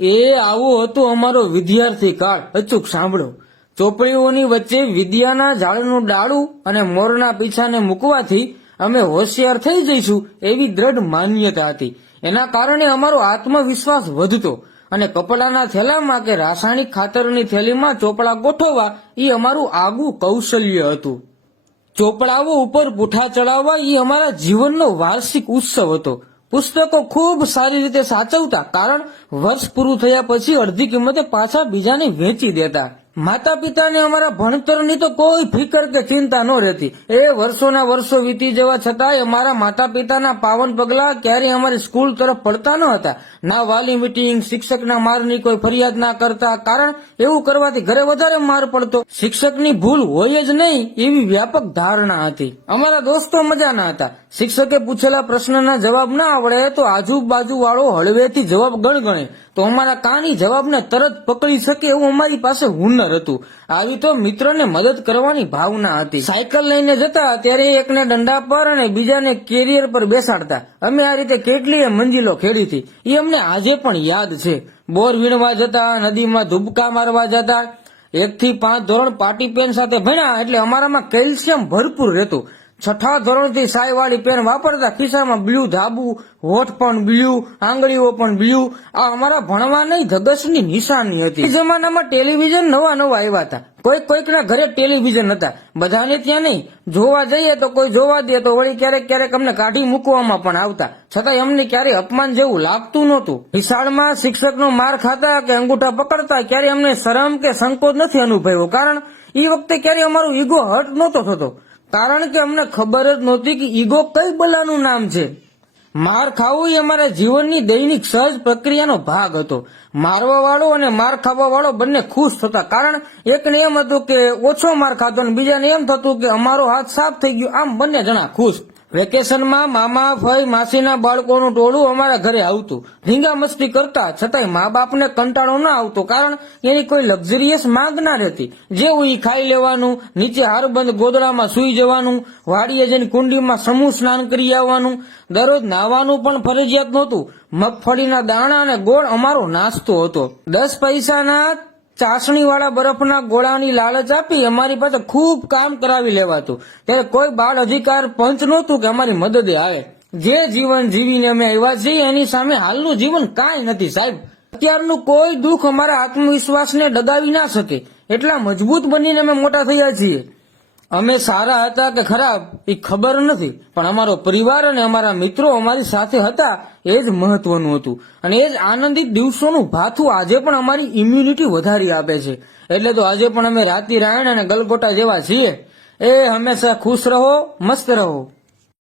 એ આવો હતો અમારો વિદ્યાર્થી કાળ. અચૂક સાંભળો. ચોપડીઓની વચ્ચે વિદ્યાના ઝાડનું ડાળું અને મોરના પીછાને મૂકવાથી અમે હોશિયાર થઈ જઈશું એવી દ્રઢ માન્યતા હતી. એના કારણે અમારો આત્મવિશ્વાસ વધતો અને કપડાના થેલામાં કે રાસાયણિક ખાતરની થેલીમાં ચોપડા ગોઠવવા એ અમારું આગવું કૌશલ્ય હતું. ચોપડાઓ ઉપર પૂઠા ચડાવવા એ અમારા જીવનનો વાર્ષિક ઉત્સવ હતો. પુસ્તકો ખૂબ સારી રીતે સાચવતા, કારણ વર્ષ પૂરું થયા પછી અડધી કિંમતે પાછા બીજાને વેચી દેતા. માતા પિતાને અમારા ભણતરની તો કોઈ ફિકર કે ચિંતા ન રહેતી. એ વર્ષોના વર્ષો વીતી જવા છતાંય અમારા માતા પિતાના પાવન પગલા ક્યારેય અમારી સ્કૂલ તરફ પડતા ન હતા. ના વાલી મીટિંગ, શિક્ષકના મારની કોઈ ફરિયાદ ના કરતા, કારણ એવું કરવાથી ઘરે વધારે માર પડતો. શિક્ષકની ભૂલ હોય જ નહીં એવી વ્યાપક ધારણા હતી. અમારા દોસ્તો મજાના હતા. શિક્ષકે પૂછેલા પ્રશ્નના જવાબ ના આવડે તો આજુબાજુ વાળો હળવેથી જવાબ ગણગણે તો અમારા કાની જવાબને તરત પકડી શકે એવું અમારી પાસે હુનર હતું. આવી તો મિત્રોને મદદ કરવાની ભાવના હતી. સાયકલ લઈને જતા ત્યારે એકને દંડા પર અને બીજાને કેરિયર પર બેસાડતા. અમે આ રીતે કેટલીય મંજિલો ખેડી હતી. એ અમને આજે પણ યાદ છે. બોર વીણવા જતા, નદીમાં ધુબકા મારવા જતા. 1 થી 5 ધોરણ પાટી પેન સાથે ભણ્યા એટલે અમારામાં કેલ્શિયમ ભરપૂર રહેતું. 6થા ધોરણથી સાયવાળી પેન વાપરતા. ખિસ્સામાં બ્લુ ધાબુ, હોઠ પણ બ્લુ, આંગળીઓ પણ બ્લુ. આ અમારા ભણવાની ધગશની નિશાની હતી. એ જમાનામાં ટેલિવિઝન નવા આવ્યા હતા. કોઈકના ઘરે ટેલિવિઝન હતા, બધાને ત્યાં નહીં. જોવા જઈએ તો કોઈ જોવા દે તો વળી ક્યારેક અમને કાઢી મૂકવામાં પણ આવતા. છતાંય અમને ક્યારેય અપમાન જેવું લાગતું નહોતું. નિશાળમાં શિક્ષકનો માર ખાતા કે અંગૂઠા પકડતા ક્યારેય અમને શરમ કે સંકોચ નથી અનુભવ્યો, કારણ એ વખતે ક્યારેય અમારું ઈગો હર્ટ નહોતો થતો. કારણ કે અમને ખબર જ નહોતી કે ઈગો કઈ બલાનું નામ છે. માર ખાવું એ અમારા જીવનની દૈનિક સહજ પ્રક્રિયાનો ભાગ હતો. મારવા વાળો અને માર ખાવા વાળો બંને ખુશ થતા, કારણ એકને એમ હતું કે ઓછો માર ખાતો અને બીજાને એમ થતું કે અમારો હાથ સાફ થઈ ગયો. આમ બંને જણા ખુશ. વેકેશનમાં મામા, ફઈ, માસીના બાળકોનું ટોળું અમારા ઘરે આવતું. ધીંગા મસ્તી કરતા, છતાંય મા બાપને કંટાળો ના આવતો, કારણ એની કોઈ લક્ઝરિયસ માંગ ના રહેતી. જેવું ઈ ખાઈ લેવાનું, નીચે હારબંધ ગોદડામાં સૂઈ જવાનું, વાડીએ જઈને કુંડીમાં સમૂહ સ્નાન કરી આવવાનું. દરરોજ નાવાનું પણ ફરજિયાત નહોતું. મગફળીના દાણા અને ગોળ અમારો નાસ્તો હતો. 10 પૈસાના ચાસણીવાળા બરફના ગોળાની લાલચ આપી અમારી પાસે ખૂબ કામ કરાવી લેવાતું. ત્યારે કોઈ બાળ અધિકાર પંચ નહોતું કે અમારી મદદે આવે. જે જીવન જીવીને અમે આવ્યા છીએ એની સામે હાલનું જીવન કાંઈ નથી સાહેબ. અત્યારનું કોઈ દુઃખ અમારા આત્મવિશ્વાસને ડગાવી ના શકે. એટલા મજબૂત બનીને અમે મોટા થયા છીએ. અમે સારા હતા કે ખરાબ એ ખબર નથી, પણ અમારો પરિવાર અને અમારા મિત્રો અમારી સાથે હતા એ જ મહત્વનું હતું. અને એ જ આનંદિત દિવસોનું ભાથું આજે પણ અમારી ઇમ્યુનિટી વધારી આપે છે. એટલે તો આજે પણ અમે રાતી રાયણ અને ગલગોટા જેવા છીએ. એ હંમેશા ખુશ રહો, મસ્ત રહો.